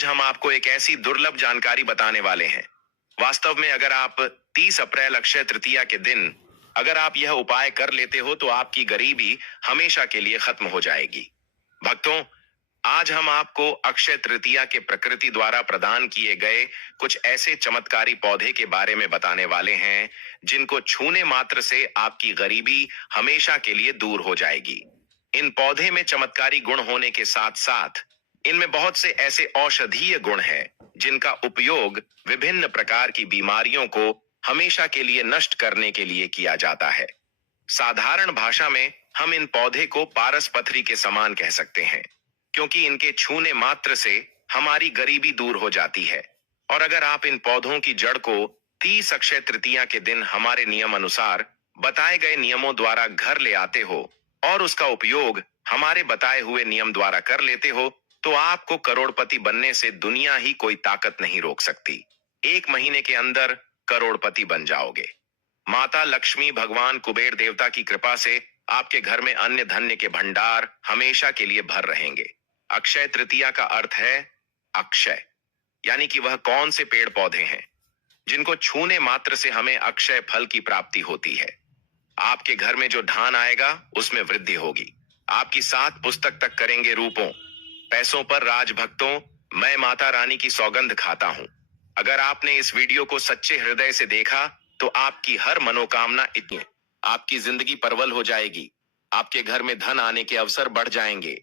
आज हम आपको एक ऐसी दुर्लभ जानकारी बताने वाले हैं। वास्तव में अगर आप 30 अप्रैल अक्षय तृतीया के दिन अगर आप यह उपाय कर लेते हो तो आपकी गरीबी हमेशा के लिए खत्म हो जाएगी। भक्तों, आज हम आपको अक्षय तृतीया के प्रकृति द्वारा प्रदान किए गए कुछ ऐसे चमत्कारी पौधे के बारे में बताने वाले हैं जिनको छूने मात्र से आपकी गरीबी हमेशा के लिए दूर हो जाएगी। इन पौधे में चमत्कारी गुण होने के साथ साथ इनमें बहुत से ऐसे औषधीय गुण हैं जिनका उपयोग विभिन्न प्रकार की बीमारियों को हमेशा के लिए नष्ट करने के लिए किया जाता है। साधारण भाषा में हम इन पौधे को पारस पथरी के समान कह सकते हैं, क्योंकि इनके छूने मात्र से हमारी गरीबी दूर हो जाती है। और अगर आप इन पौधों की जड़ को 30 अक्षय तृतीया के दिन हमारे नियम अनुसार बताए गए नियमों द्वारा घर ले आते हो और उसका उपयोग हमारे बताए हुए नियम द्वारा कर लेते हो तो आपको करोड़पति बनने से दुनिया ही कोई ताकत नहीं रोक सकती। 1 महीने के अंदर करोड़पति बन जाओगे। माता लक्ष्मी, भगवान कुबेर देवता की कृपा से आपके घर में अन्य धन्य के भंडार हमेशा के लिए भर रहेंगे। अक्षय तृतीया का अर्थ है अक्षय, यानी कि वह कौन से पेड़ पौधे हैं जिनको छूने मात्र से हमें अक्षय फल की प्राप्ति होती है। आपके घर में जो धान आएगा उसमें वृद्धि होगी। आपकी 7 पुस्तक तक करेंगे रूपों। पैसों पर राज। भक्तों, मैं माता रानी की सौगंध खाता हूं। अगर आपने इस वीडियो को सच्चे हृदय से देखा तो आपकी हर मनोकामना इतनी आपकी जिंदगी परवल हो जाएगी। आपके घर में धन आने के अवसर बढ़ जाएंगे।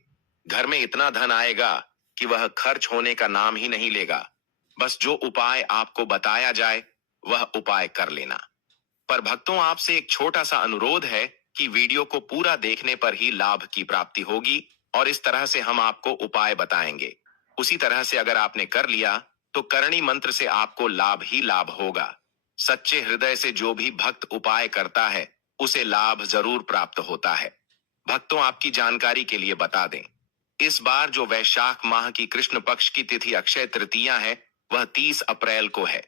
घर में इतना धन आएगा कि वह खर्च होने का नाम ही नहीं लेगा। बस जो उपाय आपको बताया जाए वह उपाय कर लेना। पर भक्तों, आपसे एक छोटा सा अनुरोध है कि वीडियो को पूरा देखने पर ही लाभ की प्राप्ति होगी और इस तरह से हम आपको उपाय बताएंगे। उसी तरह से अगर आपने कर लिया तो करणी मंत्र से आपको लाभ ही लाभ होगा। सच्चे हृदय से जो भी भक्त उपाय करता है उसे लाभ जरूर प्राप्त होता है। भक्तों, आपकी जानकारी के लिए बता दें, इस बार जो वैशाख माह की कृष्ण पक्ष की तिथि अक्षय तृतीया है वह 30 अप्रैल को है।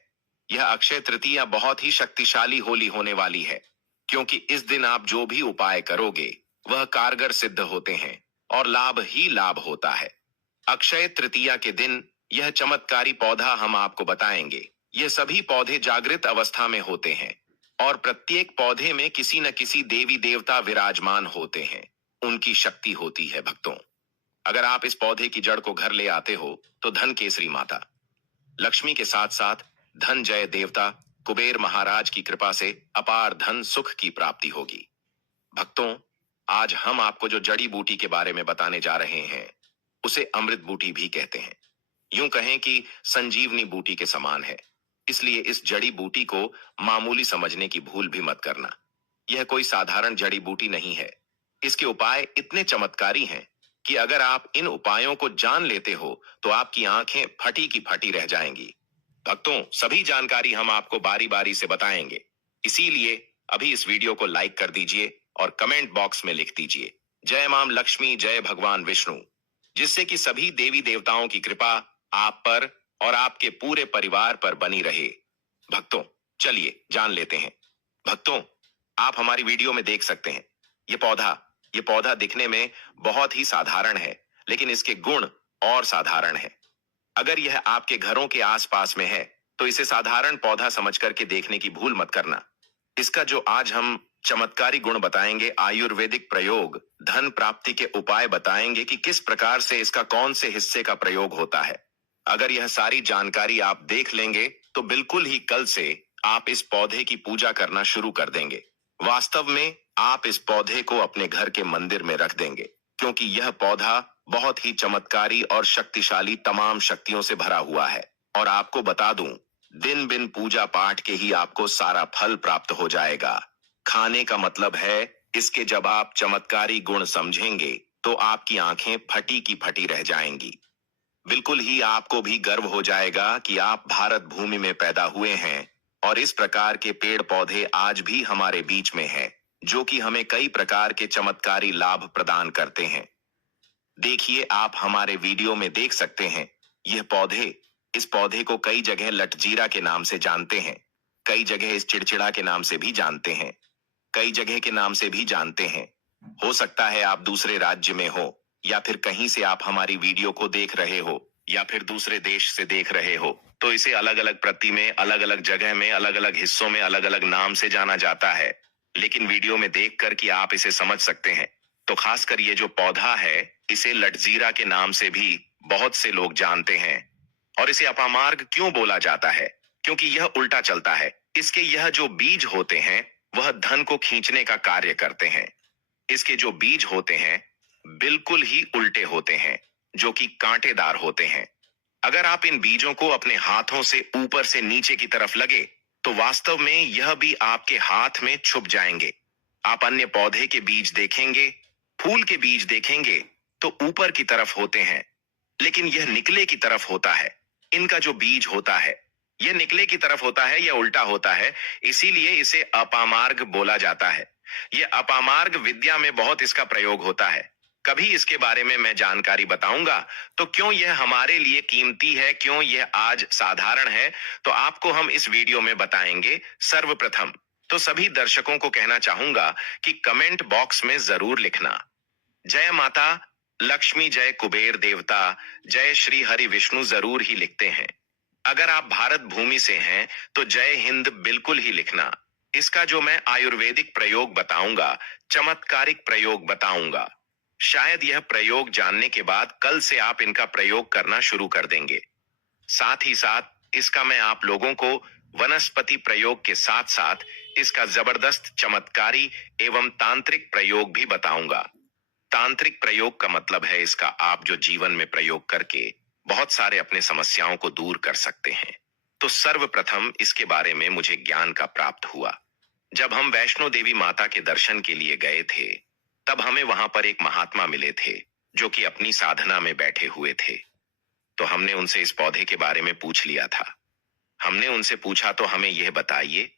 यह अक्षय तृतीया बहुत ही शक्तिशाली होली होने वाली है, क्योंकि इस दिन आप जो भी उपाय करोगे वह कारगर सिद्ध होते हैं और लाभ ही लाभ होता है। अक्षय तृतीया के दिन यह चमत्कारी पौधा हम आपको बताएंगे। यह सभी पौधे जागृत अवस्था में होते हैं और प्रत्येक पौधे में किसी न किसी देवी देवता विराजमान होते हैं। उनकी शक्ति होती है। भक्तों, अगर आप इस पौधे की जड़ को घर ले आते हो तो धन केसरी माता लक्ष्मी के साथ साथ धन जय देवता कुबेर महाराज की कृपा से अपार धन सुख की प्राप्ति होगी। भक्तों, आज हम आपको जो जड़ी बूटी के बारे में बताने जा रहे हैं उसे अमृत बूटी भी कहते हैं। यूं कहें कि संजीवनी बूटी के समान है। इसलिए इस जड़ी बूटी को मामूली समझने की भूल भी मत करना। यह कोई साधारण जड़ी बूटी नहीं है। इसके उपाय इतने चमत्कारी हैं कि अगर आप इन उपायों को जान लेते हो तो आपकी आंखें फटी की फटी रह जाएंगी। भक्तों, सभी जानकारी हम आपको बारी बारी से बताएंगे। इसीलिए अभी इस वीडियो को लाइक कर दीजिए और कमेंट बॉक्स में लिख दीजिए जय मां लक्ष्मी, जय भगवान विष्णु, जिससे कि सभी देवी देवताओं की कृपा आप पर और आपके पूरे परिवार पर बनी रहे। भक्तों, चलिए जान लेते हैं। भक्तों, आप हमारी वीडियो में देख सकते हैं ये पौधा दिखने में बहुत ही साधारण है, लेकिन इसके गुण और साधारण है। अगर यह आपके घरों के आसपास में है तो इसे साधारण पौधा समझ करके देखने की भूल मत करना। इसका जो आज हम चमत्कारी गुण बताएंगे, आयुर्वेदिक प्रयोग, धन प्राप्ति के उपाय बताएंगे कि किस प्रकार से इसका कौन से हिस्से का प्रयोग होता है। अगर यह सारी जानकारी आप देख लेंगे तो बिल्कुल ही कल से आप इस पौधे की पूजा करना शुरू कर देंगे। वास्तव में आप इस पौधे को अपने घर के मंदिर में रख देंगे, क्योंकि यह पौधा बहुत ही चमत्कारी और शक्तिशाली तमाम शक्तियों से भरा हुआ है। और आपको बता दूं, दिन बिन पूजा पाठ के ही आपको सारा फल प्राप्त हो जाएगा। खाने का मतलब है इसके जब आप चमत्कारी गुण समझेंगे तो आपकी आंखें फटी की फटी रह जाएंगी। बिल्कुल ही आपको भी गर्व हो जाएगा कि आप भारत भूमि में पैदा हुए हैं और इस प्रकार के पेड़ पौधे आज भी हमारे बीच में हैं, जो कि हमें कई प्रकार के चमत्कारी लाभ प्रदान करते हैं। देखिए, आप हमारे वीडियो में देख सकते हैं इस पौधे को कई जगह लटजीरा के नाम से जानते हैं, कई जगह इस चिड़चिड़ा के नाम से भी जानते हैं, कई जगह के नाम से भी जानते हैं। हो सकता है आप दूसरे राज्य में हो या फिर कहीं से आप हमारी वीडियो को देख रहे हो या फिर दूसरे देश से देख रहे हो तो इसे अलग अलग प्रति में, अलग अलग जगह में, अलग अलग हिस्सों में अलग अलग नाम से जाना जाता है। लेकिन वीडियो में देखकर कि आप इसे समझ सकते हैं, तो खासकर ये जो पौधा है इसे लटजीरा के नाम से भी बहुत से लोग जानते हैं। और इसे अपामार्ग क्यों बोला जाता है? क्योंकि यह उल्टा चलता है। इसके यह जो बीज होते हैं वह धन को खींचने का कार्य करते हैं। इसके जो बीज होते हैं बिल्कुल ही उल्टे होते हैं, जो कि कांटेदार होते हैं। अगर आप इन बीजों को अपने हाथों से ऊपर से नीचे की तरफ लगे तो वास्तव में यह भी आपके हाथ में छुप जाएंगे। आप अन्य पौधे के बीज देखेंगे, फूल के बीज देखेंगे तो ऊपर की तरफ होते हैं, लेकिन यह निकले की तरफ होता है। इनका जो बीज होता है यह निकले की तरफ होता है, यह उल्टा होता है, इसीलिए इसे अपामार्ग बोला जाता है। यह अपामार्ग विद्या में बहुत इसका प्रयोग होता है। कभी इसके बारे में मैं जानकारी बताऊंगा। तो क्यों यह हमारे लिए कीमती है, क्यों यह आज साधारण है, तो आपको हम इस वीडियो में बताएंगे। सर्वप्रथम तो सभी दर्शकों को कहना चाहूंगा कि कमेंट बॉक्स में जरूर लिखना जय माता लक्ष्मी, जय कुबेर देवता, जय श्री हरि विष्णु जरूर ही लिखते हैं। अगर आप भारत भूमि से हैं तो जय हिंद बिल्कुल ही लिखना। इसका जो मैं आयुर्वेदिक प्रयोग बताऊंगा, चमत्कारिक प्रयोग बताऊंगा, शायद यह प्रयोग जानने के बाद कल से आप इनका प्रयोग करना शुरू कर देंगे। साथ ही साथ इसका मैं आप लोगों को वनस्पति प्रयोग के साथ साथ इसका जबरदस्त चमत्कारी एवं तांत्रिक प्रयोग भी बताऊंगा। तांत्रिक प्रयोग का मतलब है इसका आप जो जीवन में प्रयोग करके बहुत सारे अपने समस्याओं को दूर कर सकते हैं। तो सर्वप्रथम इसके बारे में मुझे ज्ञान का प्राप्त हुआ जब हम वैष्णो देवी माता के दर्शन के लिए गए थे। तब हमें वहां पर एक महात्मा मिले थे जो कि अपनी साधना में बैठे हुए थे। तो हमने उनसे इस पौधे के बारे में पूछ लिया था। हमने उनसे पूछा तो हमें यह बताइए,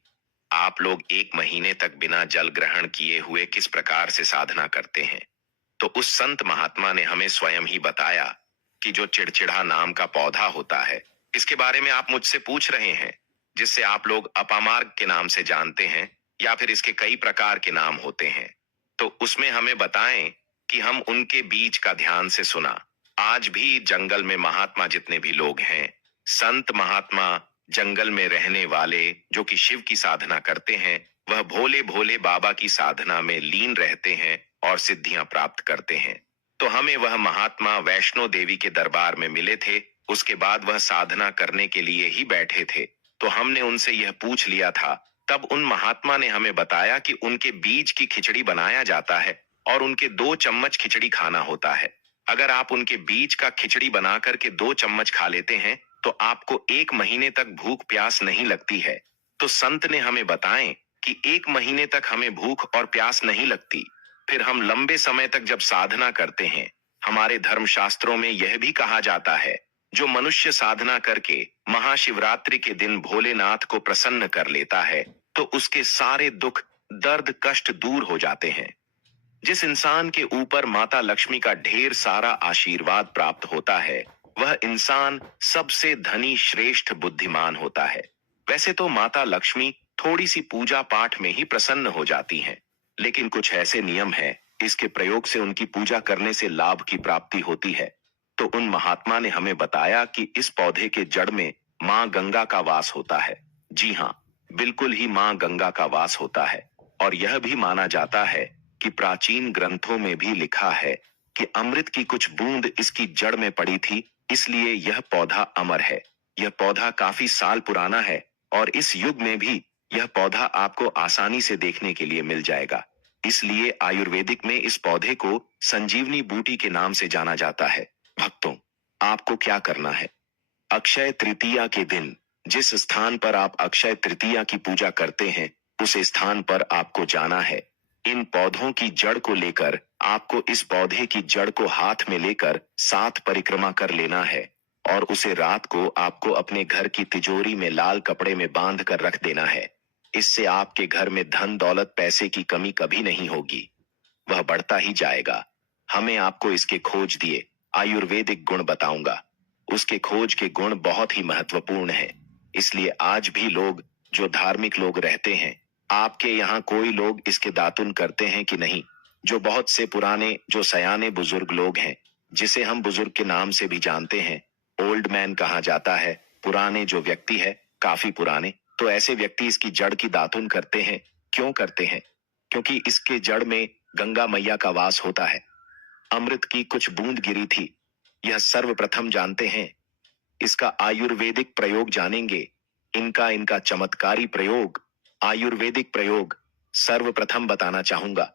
आप लोग 1 महीने तक बिना जल ग्रहण किए हुए किस प्रकार से साधना करते हैं? तो उस संत महात्मा ने हमें स्वयं ही बताया कि जो चिड़चिड़ा नाम का पौधा होता है, इसके बारे में आप मुझसे पूछ रहे हैं, जिससे आप लोग अपामार्ग के नाम से जानते हैं या फिर इसके कई प्रकार के नाम होते हैं। तो उसमें हमें बताएं कि हम उनके बीज का ध्यान से सुना। आज भी जंगल में महात्मा जितने भी लोग हैं, संत महात्मा, जंगल में रहने वाले जो कि शिव की साधना करते हैं, वह भोले भोले बाबा की साधना में लीन रहते हैं और सिद्धियां प्राप्त करते हैं। तो हमें वह महात्मा वैष्णो देवी के दरबार में मिले थे। उसके बाद वह साधना करने के लिए ही बैठे थे। तो हमने उनसे यह पूछ लिया था। तब उन महात्मा ने हमें बताया कि उनके बीज की खिचड़ी बनाया जाता है और उनके 2 चम्मच खिचड़ी खाना होता है। अगर आप उनके बीज का खिचड़ी बना करके 2 चम्मच खा लेते हैं तो आपको 1 महीने तक भूख प्यास नहीं लगती है। तो संत ने हमें बताएं कि 1 महीने तक हमें भूख और प्यास नहीं लगती। फिर हम लंबे समय तक जब साधना करते हैं, हमारे धर्मशास्त्रों में यह भी कहा जाता है, जो मनुष्य साधना करके महाशिवरात्रि के दिन भोलेनाथ को प्रसन्न कर लेता है तो उसके सारे दुख, दर्द, कष्ट दूर हो जाते हैं। जिस इंसान के ऊपर माता लक्ष्मी का ढेर सारा आशीर्वाद प्राप्त होता है, वह इंसान सबसे धनी, श्रेष्ठ, बुद्धिमान होता है। वैसे तो माता लक्ष्मी थोड़ी सी पूजा पाठ में ही प्रसन्न हो जाती हैं, लेकिन कुछ ऐसे नियम हैं, इसके प्रयोग से उनकी पूजा करने से लाभ की प्राप्ति होती है। तो उन महात्मा ने हमें बताया कि इस पौधे के जड़ में मां गंगा का वास होता है। जी हाँ, बिल्कुल ही मां गंगा का वास होता है। और यह भी माना जाता है कि प्राचीन ग्रंथों में भी लिखा है कि अमृत की कुछ बूंद इसकी जड़ में पड़ी थी, इसलिए यह पौधा अमर है। यह पौधा काफी साल पुराना है और इस युग में भी यह पौधा आपको आसानी से देखने के लिए मिल जाएगा। इसलिए आयुर्वेदिक में इस पौधे को संजीवनी बूटी के नाम से जाना जाता है। भक्तों, आपको क्या करना है? अक्षय तृतीया के दिन जिस स्थान पर आप अक्षय तृतीया की पूजा करते हैं, उस स्थान पर आपको जाना है। इन पौधों की जड़ को लेकर आपको इस पौधे की जड़ को हाथ में लेकर 7 परिक्रमा कर लेना है और उसे रात को आपको अपने घर की तिजोरी में लाल कपड़े में बांध कर रख देना है। इससे आपके घर में धन दौलत, पैसे की कमी कभी नहीं होगी, वह बढ़ता ही जाएगा। हमें आपको इसके खोज दिए आयुर्वेदिक गुण बताऊंगा। उसके खोज के गुण बहुत ही महत्वपूर्ण हैं। इसलिए आज भी लोग, जो धार्मिक लोग रहते हैं, आपके यहाँ कोई लोग इसके दातुन करते हैं कि नहीं? जो बहुत से पुराने, जो सयाने बुजुर्ग लोग हैं, जिसे हम बुजुर्ग के नाम से भी जानते हैं, ओल्ड मैन कहा जाता है, पुराने जो व्यक्ति है, काफी पुराने। तो ऐसे व्यक्ति इसकी जड़ की दातुन करते हैं। क्यों करते हैं? क्योंकि इसके जड़ में गंगा मैया का वास होता है। अमृत की कुछ बूंद गिरी थी, यह सर्वप्रथम जानते हैं। इसका आयुर्वेदिक प्रयोग जानेंगे। इनका चमत्कारी प्रयोग, आयुर्वेदिक प्रयोग सर्वप्रथम बताना चाहूंगा।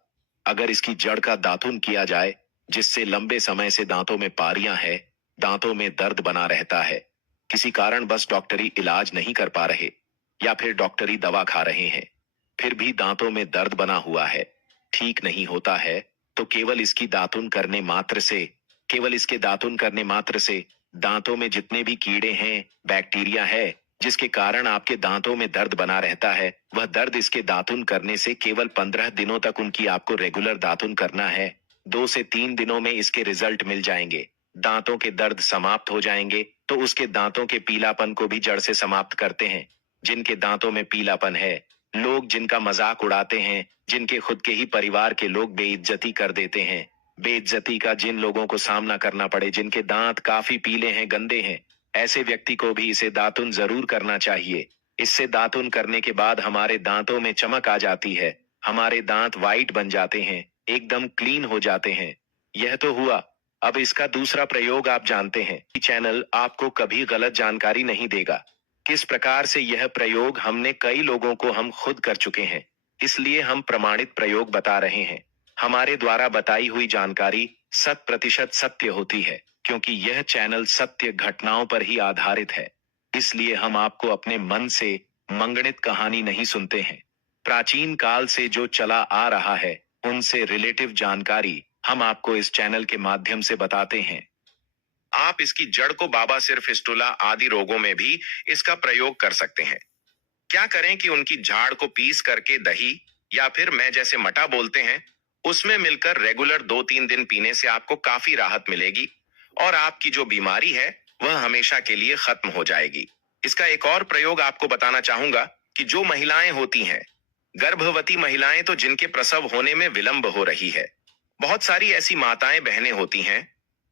अगर इसकी जड़ का दातुन किया जाए, जिससे लंबे समय से दांतों में पारियां है, दांतों में दर्द बना रहता है, किसी कारण बस डॉक्टरी इलाज नहीं कर पा रहे, या फिर डॉक्टरी दवा खा रहे हैं, फिर भी दांतों में दर्द बना हुआ है, ठीक नहीं होता है, तो केवल इसकी दातुन करने मात्र से, केवल इसके दातुन करने मात्र से दांतों में जितने भी कीड़े हैं, बैक्टीरिया है, जिसके कारण आपके दांतों में दर्द बना रहता है, वह दर्द इसके दातुन करने से केवल 15 दिनों तक उनकी आपको रेगुलर दातुन करना है। 2 से 3 दिनों में इसके रिजल्ट मिल जाएंगे। दांतों के दर्द समाप्त हो जाएंगे, तो उसके दांतों के पीलापन को भी जड़ से समाप्त करते हैं। जिनके दांतों में पीलापन है, लोग जिनका मजाक उड़ाते हैं, जिनके खुद के ही परिवार के लोग बेइज्जती कर देते हैं, बेइज्जती का जिन लोगों को सामना करना पड़े, जिनके दांत काफी पीले हैं, गंदे हैं, ऐसे व्यक्ति को भी इसे दातुन जरूर करना चाहिए। इससे दातुन करने के बाद हमारे दांतों में चमक आ जाती है, हमारे दांत वाइट बन जाते हैं, एकदम क्लीन हो जाते हैं। यह तो हुआ। अब इसका दूसरा प्रयोग आप जानते हैं। चैनल आपको कभी गलत जानकारी नहीं देगा। किस प्रकार से यह प्रयोग हमने कई लोगों को हम खुद कर चुके हैं, इसलिए हम प्रमाणित प्रयोग बता रहे हैं। हमारे द्वारा बताई हुई जानकारी 100% सत्य होती है, क्योंकि यह चैनल सत्य घटनाओं पर ही आधारित है। इसलिए हम आपको अपने मन से मंगणित कहानी नहीं सुनते हैं। प्राचीन काल से जो चला आ रहा है, उनसे रिलेटिव जानकारी हम आपको इस चैनल के माध्यम से बताते हैं। आप इसकी जड़ को बाबा सिर, फिस्टुला आदि रोगों में भी इसका प्रयोग कर सकते हैं। क्या करें कि उनकी झाड़ को पीस करके दही, या फिर मैं जैसे मटा बोलते हैं, उसमें मिलकर रेगुलर 2-3 दिन पीने से आपको काफी राहत मिलेगी और आपकी जो बीमारी है वह हमेशा के लिए खत्म हो जाएगी। इसका एक और प्रयोग आपको बताना चाहूंगा कि जो महिलाएं होती हैं, गर्भवती महिलाएं, तो जिनके प्रसव होने में विलंब हो रही है, बहुत सारी ऐसी माताएं बहनें होती हैं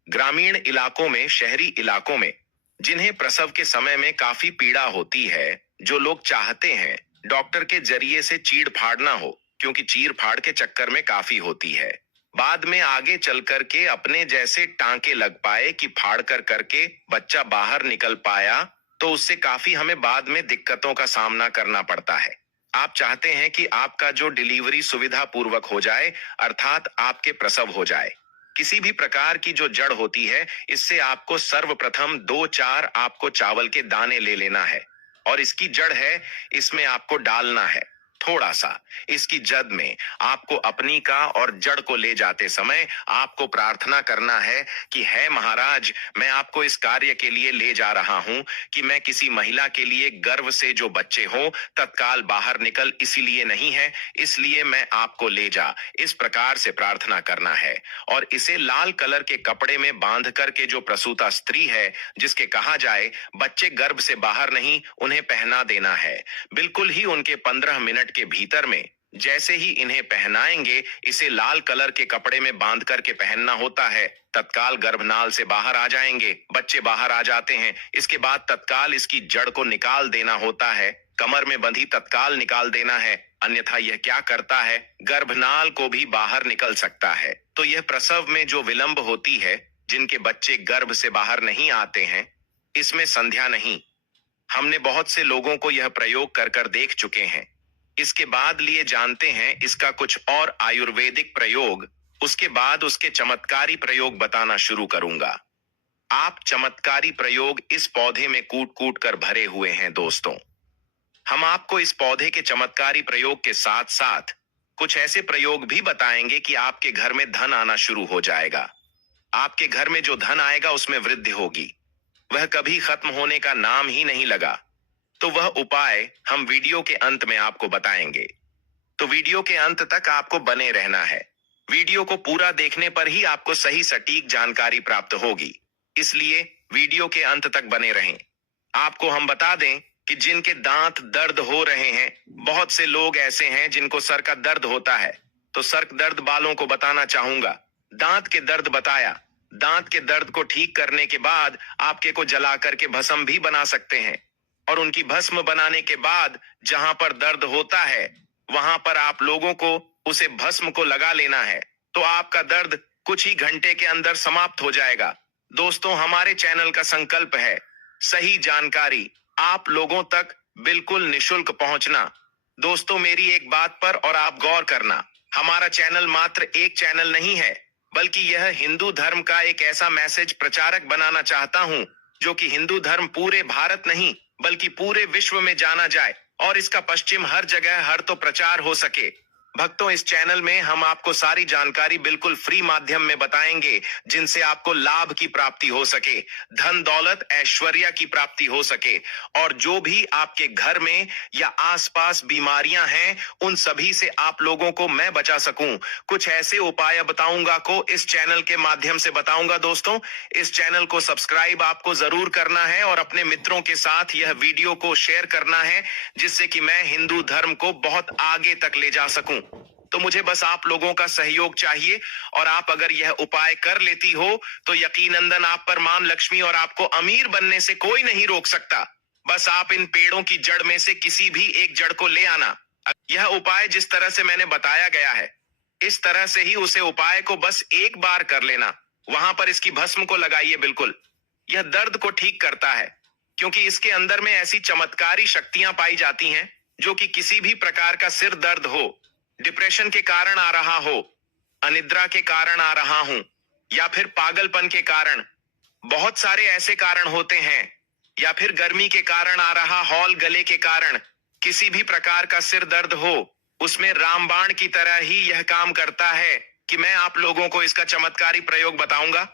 ग्रामीण इलाकों में, शहरी इलाकों में, जिन्हें प्रसव के समय में काफी पीड़ा होती है, जो लोग चाहते हैं डॉक्टर के जरिए से चीड़ फाड़ ना हो, क्योंकि चीर फाड़ के चक्कर में काफी होती है, बाद में आगे चल करके अपने जैसे टांके लग पाए कि फाड़ कर करके बच्चा बाहर निकल पाया, तो उससे काफी हमें बाद में दिक्कतों का सामना करना पड़ता है। आप चाहते हैं कि आपका जो डिलीवरी सुविधा पूर्वक हो जाए, अर्थात आपके प्रसव हो जाए। किसी भी प्रकार की जो जड़ होती है, इससे आपको सर्वप्रथम 2-4 आपको चावल के दाने ले लेना है, और इसकी जड़ है, इसमें आपको डालना है थोड़ा सा। इसकी जद में आपको अपनी का और जड़ को ले जाते समय आपको प्रार्थना करना है कि है महाराज, मैं आपको इस कार्य के लिए ले जा रहा हूं कि मैं किसी महिला के लिए गर्भ से जो बच्चे हो तत्काल बाहर निकल, इसीलिए नहीं है, इसलिए मैं आपको ले जा, इस प्रकार से प्रार्थना करना है। और इसे लाल कलर के कपड़े में बांध करके जो प्रसूता स्त्री है, जिसके कहा जाए बच्चे गर्भ से बाहर नहीं, उन्हें पहना देना है। बिल्कुल ही उनके 15 मिनट के भीतर में जैसे ही इन्हें पहनाएंगे, इसे लाल कलर के कपड़े में बांध करके पहनना होता है, तत्काल गर्भनाल से बाहर आ जाएंगे, बच्चे बाहर आ जाते हैं। इसके बाद तत्काल इसकी जड़ को निकाल देना होता है, कमर में बंधी तत्काल निकाल देना है, अन्यथा यह क्या करता है, गर्भनाल को भी बाहर निकल सकता है। तो यह प्रसव में जो विलंब होती है, जिनके बच्चे गर्भ से बाहर नहीं आते हैं, इसमें संध्या नहीं। हमने बहुत से लोगों को यह प्रयोग कर कर देख चुके हैं। इसके बाद लिए जानते हैं इसका कुछ और आयुर्वेदिक प्रयोग, उसके बाद उसके चमत्कारी प्रयोग बताना शुरू करूंगा। आप चमत्कारी प्रयोग इस पौधे में कूट कूट कर भरे हुए हैं दोस्तों। हम आपको इस पौधे के चमत्कारी प्रयोग के साथ साथ कुछ ऐसे प्रयोग भी बताएंगे कि आपके घर में धन आना शुरू हो जाएगा। आपके घर में जो धन आएगा उसमें वृद्धि होगी, वह कभी खत्म होने का नाम ही नहीं लगा। तो वह उपाय हम वीडियो के अंत में आपको बताएंगे, तो वीडियो के अंत तक आपको बने रहना है। वीडियो को पूरा देखने पर ही आपको सही सटीक जानकारी प्राप्त होगी, इसलिए वीडियो के अंत तक बने रहें। आपको हम बता दें कि जिनके दांत दर्द हो रहे हैं, बहुत से लोग ऐसे हैं जिनको सर का दर्द होता है, तो सर दर्द वालों को बताना चाहूंगा। दांत के दर्द बताया, दांत के दर्द को ठीक करने के बाद आपके को जला करके भस्म भी बना सकते हैं। और उनकी भस्म बनाने के बाद जहां पर दर्द होता है वहां पर आप लोगों को उसे भस्म को लगा लेना है, तो आपका दर्द कुछ ही घंटे के अंदर समाप्त हो जाएगा। दोस्तों, हमारे चैनल का संकल्प है सही जानकारी आप लोगों तक बिल्कुल निशुल्क पहुंचना। दोस्तों, मेरी एक बात पर और आप गौर करना, हमारा चैनल मात्र एक चैनल नहीं है, बल्कि यह हिंदू धर्म का एक ऐसा मैसेज प्रचारक बनाना चाहता हूं जो कि हिंदू धर्म पूरे भारत नहीं बल्कि पूरे विश्व में जाना जाए और इसका पश्चिम हर जगह हर तो प्रचार हो सके। भक्तों, इस चैनल में हम आपको सारी जानकारी बिल्कुल फ्री माध्यम में बताएंगे जिनसे आपको लाभ की प्राप्ति हो सके, धन दौलत ऐश्वर्य की प्राप्ति हो सके, और जो भी आपके घर में या आसपास बीमारियां हैं उन सभी से आप लोगों को मैं बचा सकूं। कुछ ऐसे उपाय बताऊंगा को इस चैनल के माध्यम से बताऊंगा। दोस्तों, इस चैनल को सब्सक्राइब आपको जरूर करना है और अपने मित्रों के साथ यह वीडियो को शेयर करना है जिससे कि मैं हिंदू धर्म को बहुत आगे तक ले जा सकूं। तो मुझे बस आप लोगों का सहयोग चाहिए, और आप अगर यह उपाय कर लेती हो तो यकीनंदन आप पर मां लक्ष्मी और आपको अमीर बनने से कोई नहीं रोक सकता। बस आप इन पेड़ों की जड़ में से किसी भी एक जड़ को ले आना। यह उपाय जिस तरह से मैंने बताया गया है इस तरह से ही उसे उपाय को बस एक बार कर लेना। वहां पर इसकी भस्म को लगाइए। बिल्कुल यह दर्द को ठीक करता है, क्योंकि इसके अंदर में ऐसी चमत्कारी शक्तियां पाई जाती हैं जो कि किसी भी प्रकार का सिर दर्द हो, डिप्रेशन के कारण आ रहा हो, अनिद्रा के कारण आ रहा हूं, या फिर पागलपन के कारण, बहुत सारे ऐसे कारण होते हैं, या फिर गर्मी के कारण आ रहा हॉल गले के कारण, किसी भी प्रकार का सिर दर्द हो, उसमें रामबाण की तरह ही यह काम करता है कि मैं आप लोगों को इसका चमत्कारी प्रयोग बताऊंगा।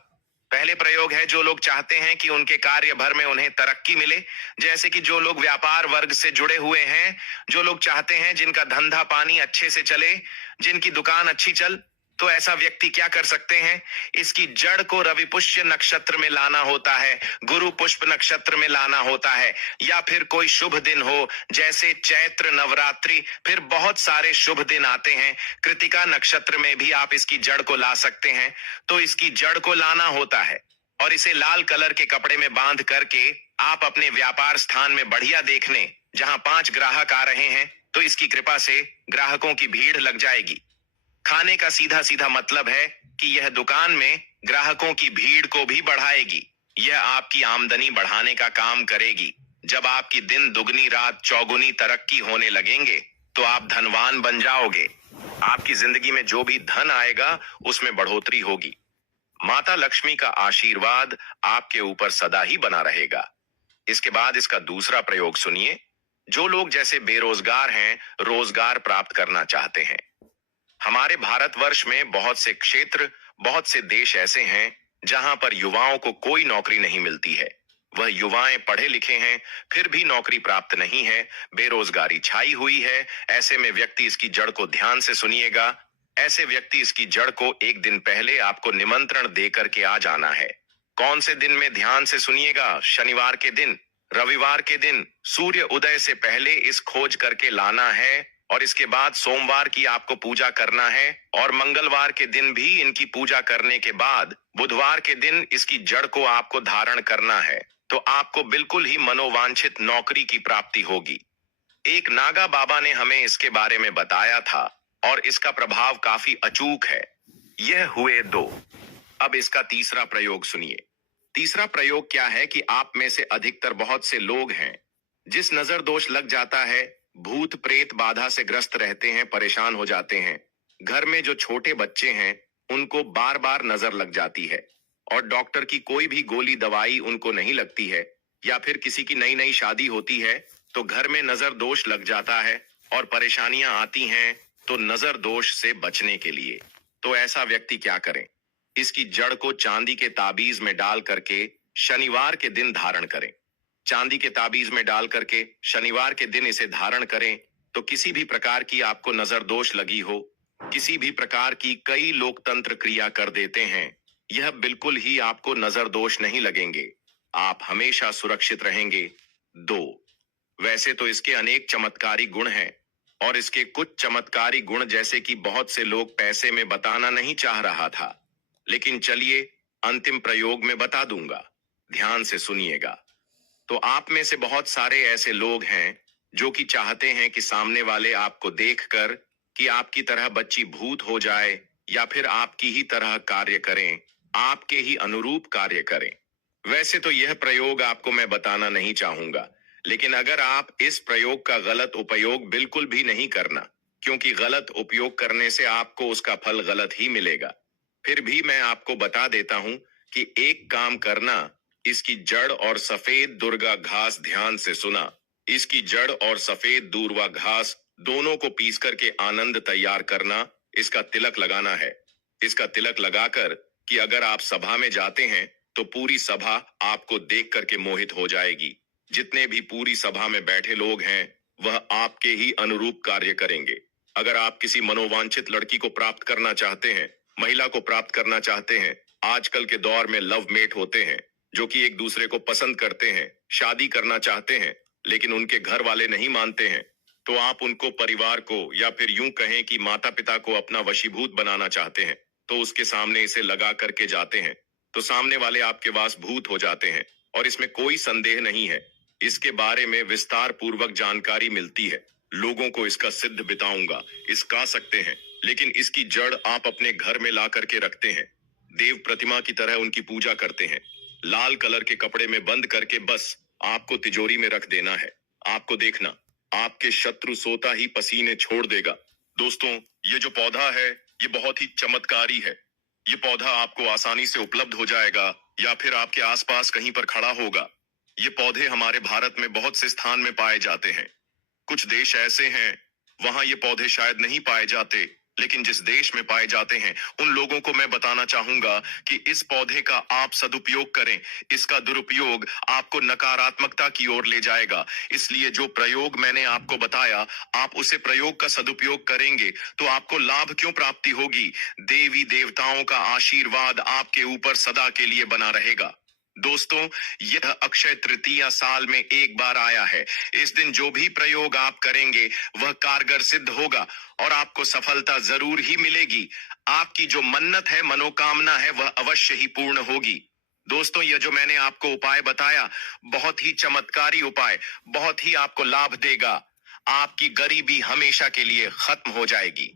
पहले प्रयोग है, जो लोग चाहते हैं कि उनके कार्य भर में उन्हें तरक्की मिले, जैसे कि जो लोग व्यापार वर्ग से जुड़े हुए हैं, जो लोग चाहते हैं जिनका धंधा पानी अच्छे से चले, जिनकी दुकान अच्छी चल, तो ऐसा व्यक्ति क्या कर सकते हैं, इसकी जड़ को रवि पुष्य नक्षत्र में लाना होता है, गुरु पुष्प नक्षत्र में लाना होता है, या फिर कोई शुभ दिन हो जैसे चैत्र नवरात्रि, फिर बहुत सारे शुभ दिन आते हैं, कृतिका नक्षत्र में भी आप इसकी जड़ को ला सकते हैं। तो इसकी जड़ को लाना होता है और इसे लाल कलर के कपड़े में बांध करके आप अपने व्यापार स्थान में बढ़िया देखने, जहां 5 ग्राहक आ रहे हैं तो इसकी कृपा से ग्राहकों की भीड़ लग जाएगी। खाने का सीधा सीधा मतलब है कि यह दुकान में ग्राहकों की भीड़ को भी बढ़ाएगी। यह आपकी आमदनी बढ़ाने का काम करेगी। जब आपकी दिन दुगनी रात चौगुनी तरक्की होने लगेंगे तो आप धनवान बन जाओगे। आपकी जिंदगी में जो भी धन आएगा उसमें बढ़ोतरी होगी। माता लक्ष्मी का आशीर्वाद आपके ऊपर सदा ही बना रहेगा। इसके बाद इसका दूसरा प्रयोग सुनिए। जो लोग जैसे बेरोजगार हैं, रोजगार प्राप्त करना चाहते हैं। हमारे भारतवर्ष में बहुत से क्षेत्र, बहुत से देश ऐसे हैं जहां पर युवाओं को कोई नौकरी नहीं मिलती है। वह युवाएं पढ़े लिखे हैं फिर भी नौकरी प्राप्त नहीं है, बेरोजगारी छाई हुई है। ऐसे में व्यक्ति इसकी जड़ को ध्यान से सुनिएगा। ऐसे व्यक्ति इसकी जड़ को एक दिन पहले आपको निमंत्रण दे करके आ जाना है। कौन से दिन में, ध्यान से सुनिएगा। शनिवार के दिन, रविवार के दिन, सूर्य उदय से पहले इस खोज करके लाना है, और इसके बाद सोमवार की आपको पूजा करना है, और मंगलवार के दिन भी इनकी पूजा करने के बाद बुधवार के दिन इसकी जड़ को आपको धारण करना है। तो आपको बिल्कुल ही मनोवांछित नौकरी की प्राप्ति होगी। एक नागा बाबा ने हमें इसके बारे में बताया था और इसका प्रभाव काफी अचूक है। यह हुए 2। अब इसका तीसरा प्रयोग सुनिए। तीसरा प्रयोग क्या है कि आप में से अधिकतर बहुत से लोग हैं जिस नजर दोष लग जाता है, भूत प्रेत बाधा से ग्रस्त रहते हैं, परेशान हो जाते हैं। घर में जो छोटे बच्चे हैं उनको बार बार नजर लग जाती है और डॉक्टर की कोई भी गोली दवाई उनको नहीं लगती है, या फिर किसी की नई नई शादी होती है तो घर में नजर दोष लग जाता है और परेशानियां आती हैं। तो नजर दोष से बचने के लिए तो ऐसा व्यक्ति क्या करें, इसकी जड़ को चांदी के ताबीज में डाल करके शनिवार के दिन धारण करें। चांदी के ताबीज में डाल करके शनिवार के दिन इसे धारण करें तो किसी भी प्रकार की आपको नजर दोष लगी हो, किसी भी प्रकार की, कई लोकतंत्र क्रिया कर देते हैं, यह बिल्कुल ही आपको नजर दोष नहीं लगेंगे। आप हमेशा सुरक्षित रहेंगे। 2, वैसे तो इसके अनेक चमत्कारी गुण हैं, और इसके कुछ चमत्कारी गुण जैसे कि बहुत से लोग पैसे में बताना नहीं चाह रहा था, लेकिन चलिए अंतिम प्रयोग में बता दूंगा, ध्यान से सुनिएगा। तो आप में से बहुत सारे ऐसे लोग हैं जो कि चाहते हैं कि सामने वाले आपको देखकर कि आपकी तरह बच्ची भूत हो जाए या फिर आपकी ही तरह कार्य करें, आपके ही अनुरूप कार्य करें। वैसे तो यह प्रयोग आपको मैं बताना नहीं चाहूंगा, लेकिन अगर आप इस प्रयोग का गलत उपयोग बिल्कुल भी नहीं करना, क्योंकि गलत उपयोग करने से आपको उसका फल गलत ही मिलेगा। फिर भी मैं आपको बता देता हूं कि एक काम करना, इसकी जड़ और सफेद दुर्गा घास ध्यान से सुना। इसकी जड़ और सफेद दूर्वा घास दोनों को पीस करके आनंद तैयार करना, इसका तिलक लगाना है। इसका तिलक लगाकर कि अगर आप सभा में जाते हैं तो पूरी सभा आपको देख करके मोहित हो जाएगी। जितने भी पूरी सभा में बैठे लोग हैं वह आपके ही अनुरूप कार्य करेंगे। अगर आप किसी मनोवांछित लड़की को प्राप्त करना चाहते हैं, महिला को प्राप्त करना चाहते हैं, आजकल के दौर में लव मेट होते हैं जो कि एक दूसरे को पसंद करते हैं, शादी करना चाहते हैं, लेकिन उनके घर वाले नहीं मानते हैं, तो आप उनको, परिवार को, या फिर यूं कहें कि माता पिता को अपना वशीभूत बनाना चाहते हैं, तो उसके सामने इसे लगा करके जाते हैं, तो सामने वाले आपके वासभूत हो जाते हैं। और इसमें कोई संदेह नहीं है, इसके बारे में विस्तार पूर्वक जानकारी मिलती है। लोगों को इसका सिद्ध बताऊंगा, इसका सकते हैं, लेकिन इसकी जड़ आप अपने घर में ला करके रखते हैं, देव प्रतिमा की तरह उनकी पूजा करते हैं, लाल कलर के कपड़े में बंद करके बस आपको तिजोरी में रख देना है। आपको देखना, आपके शत्रु सोता ही पसीने छोड़ देगा। दोस्तों, ये जो पौधा है ये बहुत ही चमत्कारी है। ये पौधा आपको आसानी से उपलब्ध हो जाएगा या फिर आपके आसपास कहीं पर खड़ा होगा। ये पौधे हमारे भारत में बहुत से स्थान में पाए जाते हैं। कुछ देश ऐसे हैं वहां ये पौधे शायद नहीं पाए जाते, लेकिन जिस देश में पाए जाते हैं उन लोगों को मैं बताना चाहूंगा कि इस पौधे का आप सदुपयोग करें। इसका दुरुपयोग आपको नकारात्मकता की ओर ले जाएगा। इसलिए जो प्रयोग मैंने आपको बताया, आप उसे प्रयोग का सदुपयोग करेंगे तो आपको लाभ क्यों प्राप्ति होगी। देवी देवताओं का आशीर्वाद आपके ऊपर सदा के लिए बना रहेगा। दोस्तों, यह अक्षय तृतीया साल में एक बार आया है। इस दिन जो भी प्रयोग आप करेंगे वह कारगर सिद्ध होगा और आपको सफलता जरूर ही मिलेगी। आपकी जो मन्नत है, मनोकामना है, वह अवश्य ही पूर्ण होगी। दोस्तों, यह जो मैंने आपको उपाय बताया, बहुत ही चमत्कारी उपाय, बहुत ही आपको लाभ देगा। आपकी गरीबी हमेशा के लिए खत्म हो जाएगी।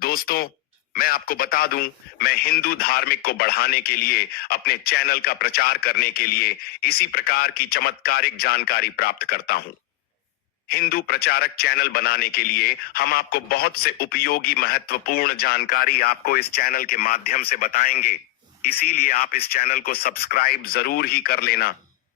दोस्तों, मैं आपको बता दूं, मैं हिंदू धार्मिक को बढ़ाने के लिए, अपने चैनल का प्रचार करने के लिए इसी प्रकार की चमत्कारिक जानकारी प्राप्त करता हूं। हिंदू प्रचारक चैनल बनाने के लिए हम आपको बहुत से उपयोगी महत्वपूर्ण जानकारी आपको इस चैनल के माध्यम से बताएंगे। इसीलिए आप इस चैनल को सब्सक्राइब जरूर ही कर लेना,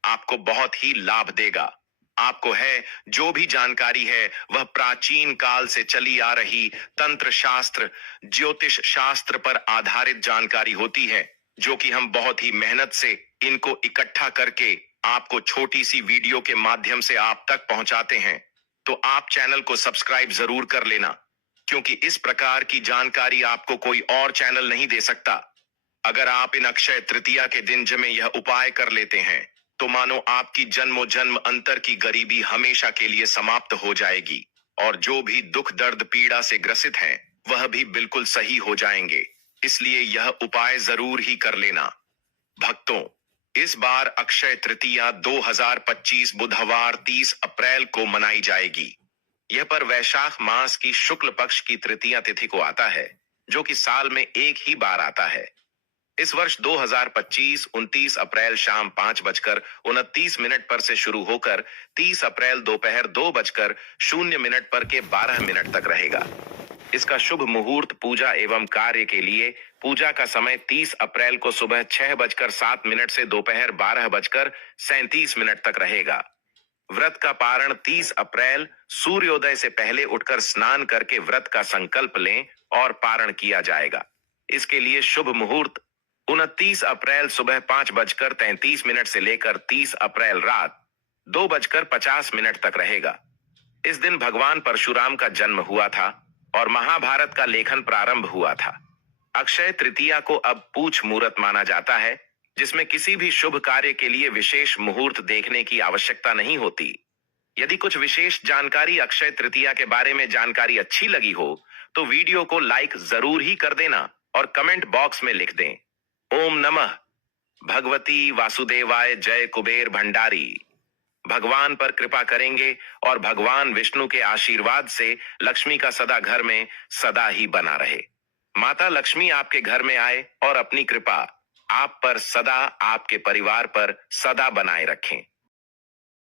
आपको बहुत ही लाभ देगा। आपको है जो भी जानकारी है वह प्राचीन काल से चली आ रही तंत्र शास्त्र, ज्योतिष शास्त्र पर आधारित जानकारी होती है, जो कि हम बहुत ही मेहनत से इनको इकट्ठा करके आपको छोटी सी वीडियो के माध्यम से आप तक पहुंचाते हैं। तो आप चैनल को सब्सक्राइब जरूर कर लेना, क्योंकि इस प्रकार की जानकारी आपको कोई और चैनल नहीं दे सकता। अगर आप इन अक्षय तृतीया के दिन में यह उपाय कर लेते हैं तो मानो आपकी जन्मों जन्म अंतर की गरीबी हमेशा के लिए समाप्त हो जाएगी और जो भी दुख दर्द पीड़ा से ग्रसित हैं वह भी बिल्कुल सही हो जाएंगे। इसलिए यह उपाय जरूर ही कर लेना। भक्तों, इस बार अक्षय तृतीया 2025 बुधवार 30 अप्रैल को मनाई जाएगी। यह पर वैशाख मास की शुक्ल पक्ष की तृतीया तिथि को आता है, जो कि साल में एक ही बार आता है। इस वर्ष 2025 29 अप्रैल शाम 5:29 पर से शुरू होकर 30 अप्रैल दोपहर 2:00 पर के 12 मिनट तक रहेगा। इसका शुभ मुहूर्त पूजा एवं कार्य के लिए, पूजा का समय 30 अप्रैल को सुबह 6:07 से दोपहर 12:37 तक रहेगा। व्रत का पारण 30 अप्रैल सूर्योदय से पहले उठकर स्नान करके व्रत का संकल्प लें और पारण किया जाएगा। इसके लिए शुभ मुहूर्त 29 अप्रैल सुबह 5:33 से लेकर 30 अप्रैल रात 2:50 तक रहेगा। इस दिन भगवान परशुराम का जन्म हुआ था और महाभारत का लेखन प्रारंभ हुआ था। अक्षय तृतीया को अब पूछ मुहूर्त माना जाता है, जिसमें किसी भी शुभ कार्य के लिए विशेष मुहूर्त देखने की आवश्यकता नहीं होती। यदि कुछ विशेष जानकारी अक्षय तृतीया के बारे में जानकारी अच्छी लगी हो तो वीडियो को लाइक जरूर ही कर देना और कमेंट बॉक्स में लिख दें, ओम नमः भगवती वासुदेवाय जय कुबेर भंडारी। भगवान पर कृपा करेंगे और भगवान विष्णु के आशीर्वाद से लक्ष्मी का सदा घर में सदा ही बना रहे। माता लक्ष्मी आपके घर में आए और अपनी कृपा आप पर सदा, आपके परिवार पर सदा बनाए रखें।